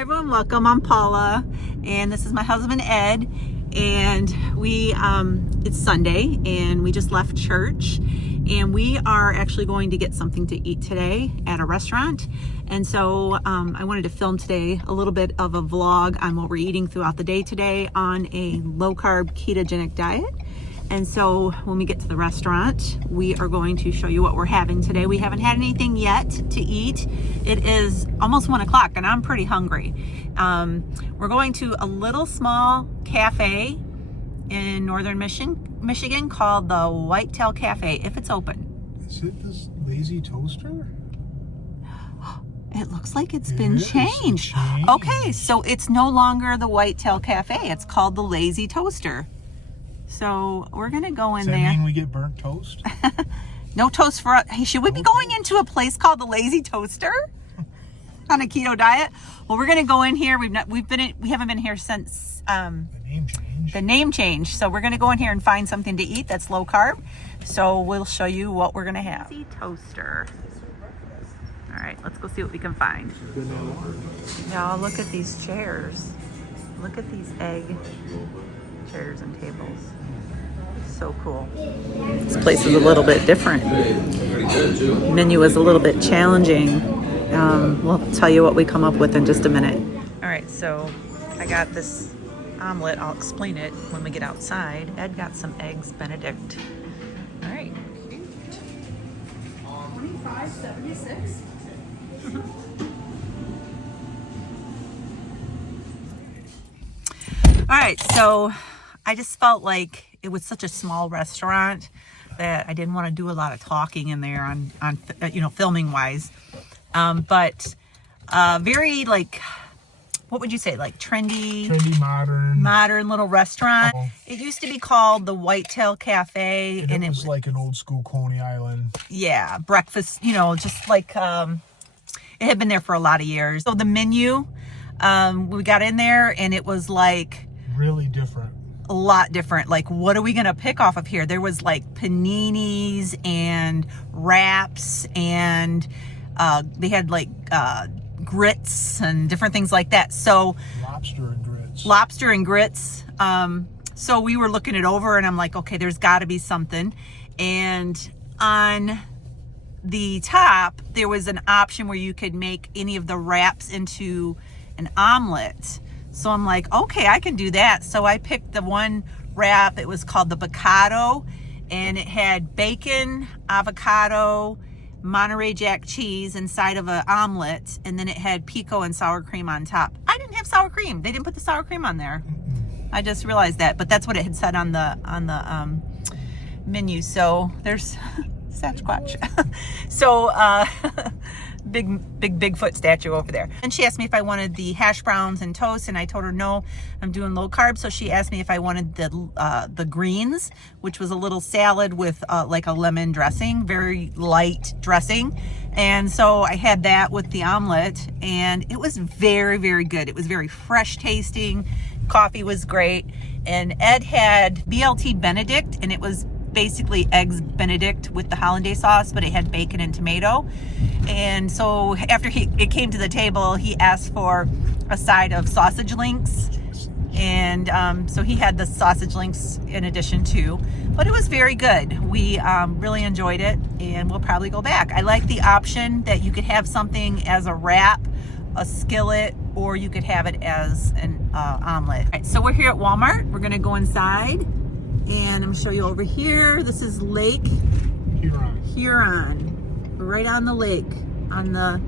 Hi everyone, welcome. I'm Paula and this is my husband Ed, and we it's Sunday and we just left church and we are actually going to get something to eat today at a restaurant. And so I wanted to film today a little bit of a vlog on what we're eating throughout the day today on a low carb ketogenic diet. And so when we get to the restaurant, we are going to show you what we're having today. We haven't had anything yet to eat. It is almost 1 o'clock and I'm pretty hungry. We're going to a little small cafe in northern Michigan called the Whitetail Cafe, if it's open. Is it this lazy toaster? It looks like it's been changed. Okay, so it's no longer the Whitetail Cafe. It's called the Lazy Toaster. So we're gonna go in there. Does that mean we get burnt toast? No toast for us. Hey, should we be going into a place called the Lazy Toaster on a keto diet? Well, we're gonna go in here. We haven't been here since the name change. So we're gonna go in here and find something to eat that's low carb. So we'll show you what we're gonna have. Lazy Toaster. All right, let's go see what we can find. Y'all, look at these chairs. Look at these egg chairs and tables. So cool. This place is a little bit different. Menu is a little bit challenging. We'll tell you what we come up with in just a minute. All right, so I got this omelet. I'll explain it when we get outside. Ed got some eggs Benedict. All right. $25.76. All right, so I just felt like it was such a small restaurant that I didn't want to do a lot of talking in there on filming wise. But very like, what would you say, like trendy, modern little restaurant. It used to be called the Whitetail Cafe, and it was like an old school Coney Island. Yeah, breakfast. Just like it had been there for a lot of years. So the menu, we got in there and it was like really different. A lot different. Like, what are we gonna pick off of here? There was like paninis and wraps, and they had like grits and different things like that. So lobster and grits. So we were looking it over and I'm like, okay, there's got to be something. And on the top there was an option where you could make any of the wraps into an omelet. So I'm like, okay, I can do that. So I picked the one wrap. It was called the Bocado, and it had bacon, avocado, Monterey Jack cheese inside of an omelet, and then it had pico and sour cream on top. I didn't have sour cream. They didn't put the sour cream on there. I just realized that, but that's what it had said on the menu. So there's Sasquatch. So big Bigfoot statue over there. And she asked me if I wanted the hash browns and toast, and I told her no, I'm doing low carb. So she asked me if I wanted the greens, which was a little salad with like a lemon dressing, very light dressing. And so I had that with the omelet, and it was very, very good. It was very fresh tasting. Coffee was great. And Ed had BLT Benedict, and it was basically eggs Benedict with the hollandaise sauce, but it had bacon and tomato. And so after it came to the table, he asked for a side of sausage links, and so he had the sausage links in addition too. But it was very good. We really enjoyed it, and we'll probably go back. I like the option that you could have something as a wrap, a skillet, or you could have it as an omelet. All right, so we're here at Walmart. We're gonna go inside, and I'm gonna show you over here. This is Lake Huron, right on the lake, on the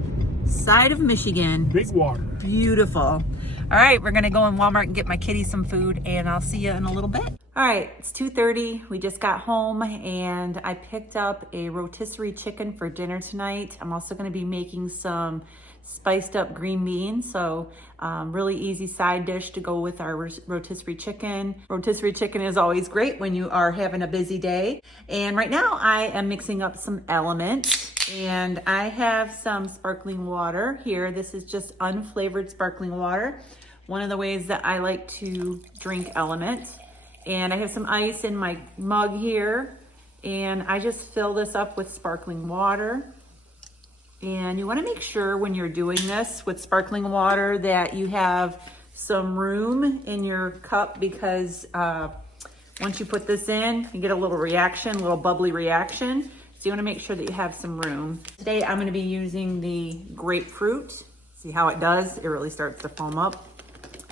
side of Michigan. Big water. Beautiful. All right, we're gonna go in Walmart and get my kitty some food, and I'll see you in a little bit. All right, it's 2:30. We just got home, and I picked up a rotisserie chicken for dinner tonight. I'm also gonna be making some spiced up green beans. So really easy side dish to go with our rotisserie chicken. Rotisserie chicken is always great when you are having a busy day. And right now I am mixing up some Element, and I have some sparkling water here. This is just unflavored sparkling water. One of the ways that I like to drink Element. And I have some ice in my mug here, and I just fill this up with sparkling water. And you want to make sure when you're doing this with sparkling water that you have some room in your cup, because once you put this in, you get a little reaction, a little bubbly reaction. So you want to make sure that you have some room. Today I'm going to be using the grapefruit. See how it does? It really starts to foam up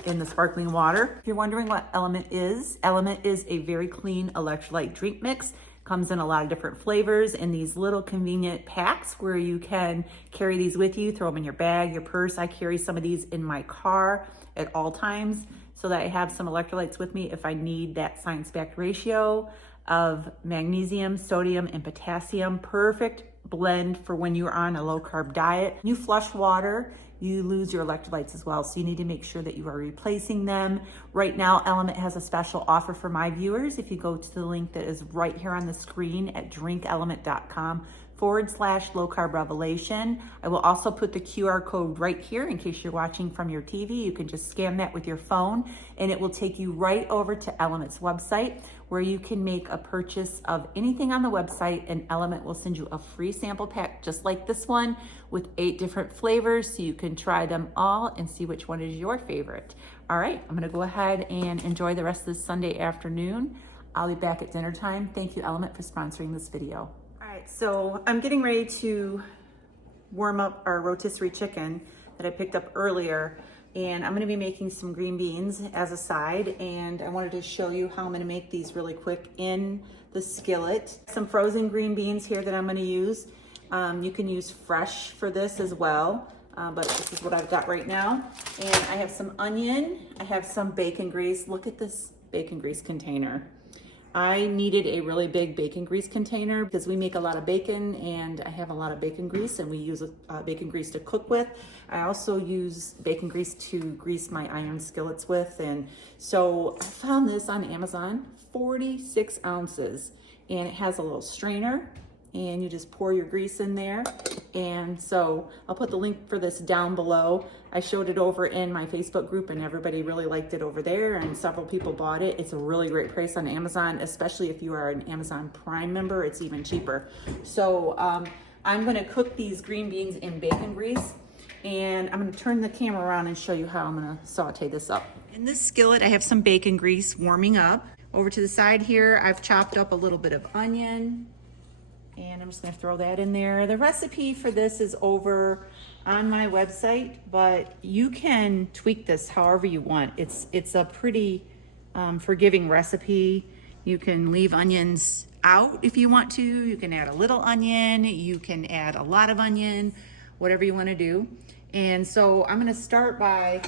in the sparkling water. If you're wondering what Element is a very clean electrolyte drink mix. Comes in a lot of different flavors in these little convenient packs where you can carry these with you, throw them in your bag, your purse. I carry some of these in my car at all times so that I have some electrolytes with me if I need that science-backed ratio of magnesium, sodium, and potassium. Perfect blend for when you're on a low-carb diet. You flush water, you lose your electrolytes as well. So you need to make sure that you are replacing them. Right now, Element has a special offer for my viewers. If you go to the link that is right here on the screen at drinkelement.com/low carb revelation. I will also put the QR code right here in case you're watching from your TV. You can just scan that with your phone and it will take you right over to Element's website where you can make a purchase of anything on the website, and Element will send you a free sample pack just like this one with 8 different flavors so you can try them all and see which one is your favorite. All right, I'm gonna go ahead and enjoy the rest of this Sunday afternoon. I'll be back at dinner time. Thank you, Element, for sponsoring this video. All right, so I'm getting ready to warm up our rotisserie chicken that I picked up earlier, and I'm gonna be making some green beans as a side, and I wanted to show you how I'm gonna make these really quick in the skillet. Some frozen green beans here that I'm gonna use. You can use fresh for this as well, but this is what I've got right now. And I have some onion, I have some bacon grease. Look at this bacon grease container. I needed a really big bacon grease container because we make a lot of bacon and I have a lot of bacon grease, and we use bacon grease to cook with. I also use bacon grease to grease my iron skillets with. And so I found this on Amazon, 46 ounces, and it has a little strainer and you just pour your grease in there. And so I'll put the link for this down below. I showed it over in my Facebook group and everybody really liked it over there, and several people bought it. It's a really great price on Amazon, especially if you are an Amazon Prime member, it's even cheaper. So I'm gonna cook these green beans in bacon grease, and I'm gonna turn the camera around and show you how I'm gonna saute this up. In this skillet, I have some bacon grease warming up. Over to the side here, I've chopped up a little bit of onion, and I'm just gonna throw that in there. The recipe for this is over on my website, but you can tweak this however you want. It's a pretty forgiving recipe. You can leave onions out if you want to. You can add a little onion. You can add a lot of onion, whatever you wanna do. And so I'm gonna start by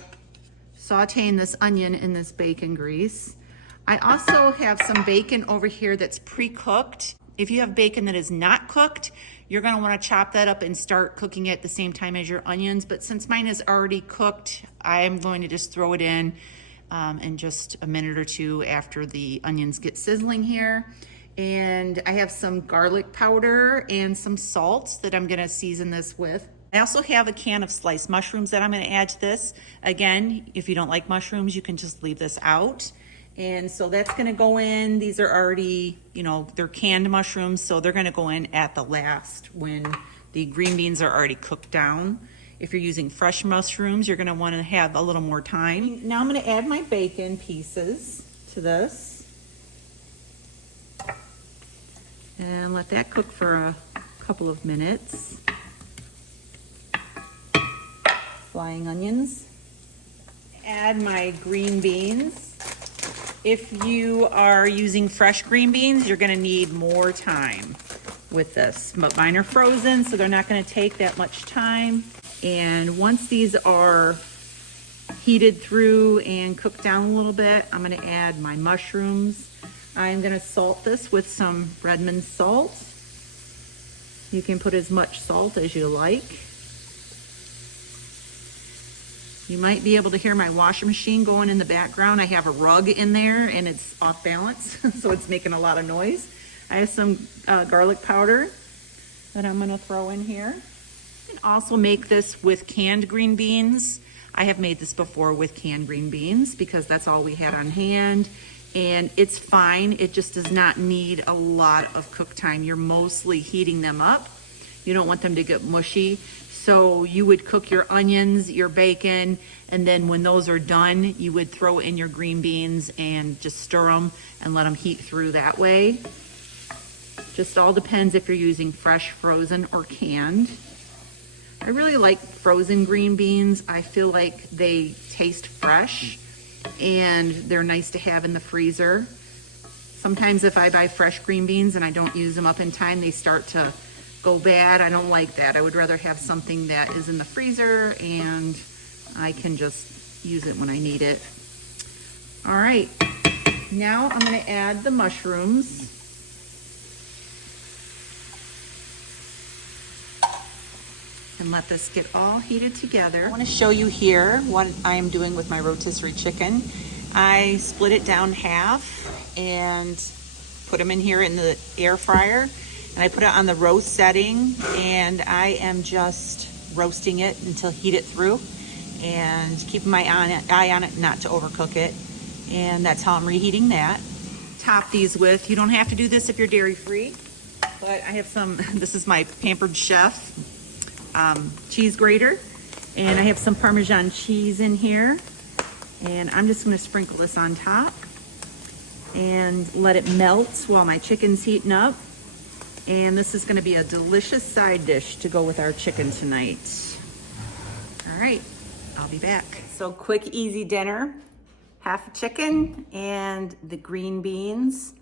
sauteing this onion in this bacon grease. I also have some bacon over here that's pre-cooked. If you have bacon that is not cooked, you're gonna wanna chop that up and start cooking it at the same time as your onions. But since mine is already cooked, I'm going to just throw it in just a minute or two after the onions get sizzling here. And I have some garlic powder and some salt that I'm gonna season this with. I also have a can of sliced mushrooms that I'm gonna add to this. Again, if you don't like mushrooms, you can just leave this out. And so that's gonna go in. These are already, they're canned mushrooms, so they're gonna go in at the last when the green beans are already cooked down. If you're using fresh mushrooms, you're gonna wanna have a little more time. Now I'm gonna add my bacon pieces to this. And let that cook for a couple of minutes. Flying onions. Add my green beans. If you are using fresh green beans, you're gonna need more time with this. But mine are frozen, so they're not gonna take that much time. And once these are heated through and cooked down a little bit, I'm gonna add my mushrooms. I'm gonna salt this with some Redmond salt. You can put as much salt as you like. You might be able to hear my washing machine going in the background. I have a rug in there and it's off balance, so it's making a lot of noise. I have some garlic powder that I'm gonna throw in here. You can also make this with canned green beans. I have made this before with canned green beans because that's all we had on hand, and it's fine. It just does not need a lot of cook time. You're mostly heating them up You don't want them to get mushy. So you would cook your onions, your bacon, and then when those are done, you would throw in your green beans and just stir them and let them heat through that way. Just all depends if you're using fresh, frozen, or canned. I really like frozen green beans. I feel like they taste fresh and they're nice to have in the freezer. Sometimes if I buy fresh green beans and I don't use them up in time, they start to go bad. I don't like that. I would rather have something that is in the freezer and I can just use it when I need it. All right, now I'm gonna add the mushrooms. And let this get all heated together. I want to show you here what I am doing with my rotisserie chicken. I split it down half and put them in here in the air fryer. And I put it on the roast setting and I am just roasting it until heat it through and keeping my eye on it not to overcook it. And that's how I'm reheating that. Top these with, you don't have to do this if you're dairy free, but I have some, this is my Pampered Chef cheese grater, and I have some Parmesan cheese in here, and I'm just going to sprinkle this on top and let it melt while my chicken's heating up. And this is going to be a delicious side dish to go with our chicken tonight. All right, I'll be back. So quick, easy dinner. Half a chicken and the green beans.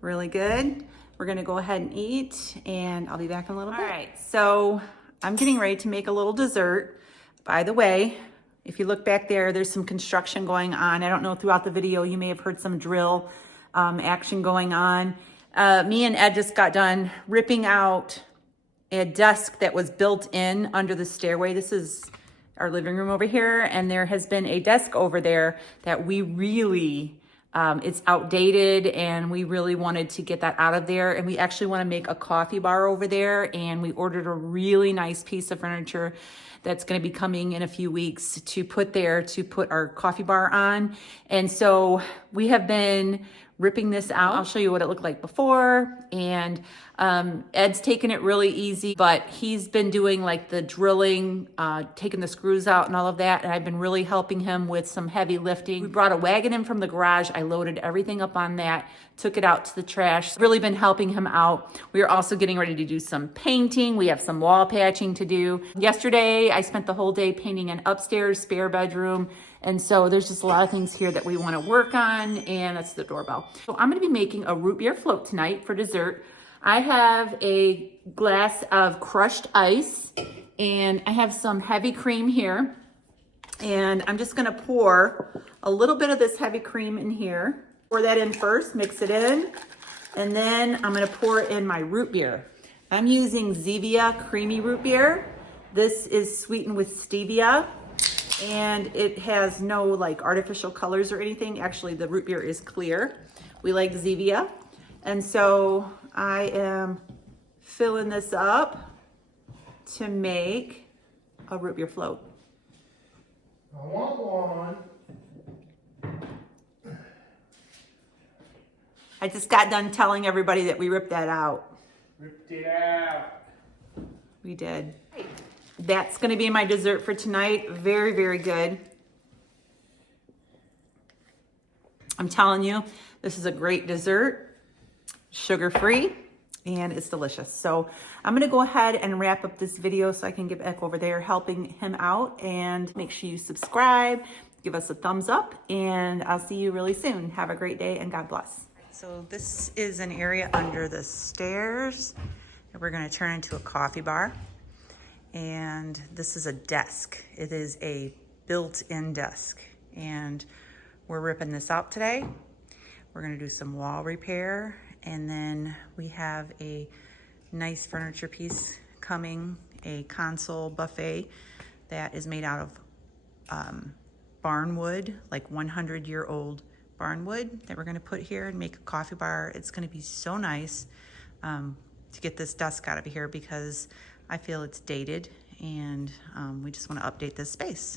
Really good. We're gonna go ahead and eat and I'll be back in a little bit. All right, so I'm getting ready to make a little dessert. By the way, if you look back there, there's some construction going on. I don't know, throughout the video, you may have heard some drill action going on. Me and Ed just got done ripping out a desk that was built in under the stairway. This is our living room over here, and there has been a desk over there that we really, it's outdated, and we really wanted to get that out of there. And we actually want to make a coffee bar over there, and we ordered a really nice piece of furniture that's going to be coming in a few weeks to put there to put our coffee bar on. And so we have been ripping this out. I'll show you what it looked like before. And Ed's taken it really easy, but he's been doing like the drilling, taking the screws out and all of that. And I've been really helping him with some heavy lifting. We brought a wagon in from the garage. I loaded everything up on that, took it out to the trash. Really been helping him out. We are also getting ready to do some painting. We have some wall patching to do. Yesterday, I spent the whole day painting an upstairs spare bedroom. And so there's just a lot of things here that we want to work on, and that's the doorbell. So I'm going to be making a root beer float tonight for dessert. I have a glass of crushed ice, and I have some heavy cream here. And I'm just going to pour a little bit of this heavy cream in here. Pour that in first, mix it in, and then I'm going to pour in my root beer. I'm using Zevia creamy root beer. This is sweetened with stevia. And it has no like artificial colors or anything. Actually, the root beer is clear. We like Zevia. And so I am filling this up to make a root beer float. I want one. I just got done telling everybody that we ripped that out. Ripped it out. We did. That's going to be my dessert for tonight. Very, very good. I'm telling you, this is a great dessert, sugar-free, and it's delicious. So I'm going to go ahead and wrap up this video so I can get back over there helping him out. And make sure you subscribe, give us a thumbs up, and I'll see you really soon. Have a great day, and God bless. So this is an area under the stairs that we're going to turn into a coffee bar. And this is a desk. It is a built-in desk. And we're ripping this out today. We're gonna do some wall repair. And then we have a nice furniture piece coming, a console buffet that is made out of barn wood, like 100-year-old barn wood that we're gonna put here and make a coffee bar. It's gonna be so nice to get this desk out of here because I feel it's dated, and we just want to update this space.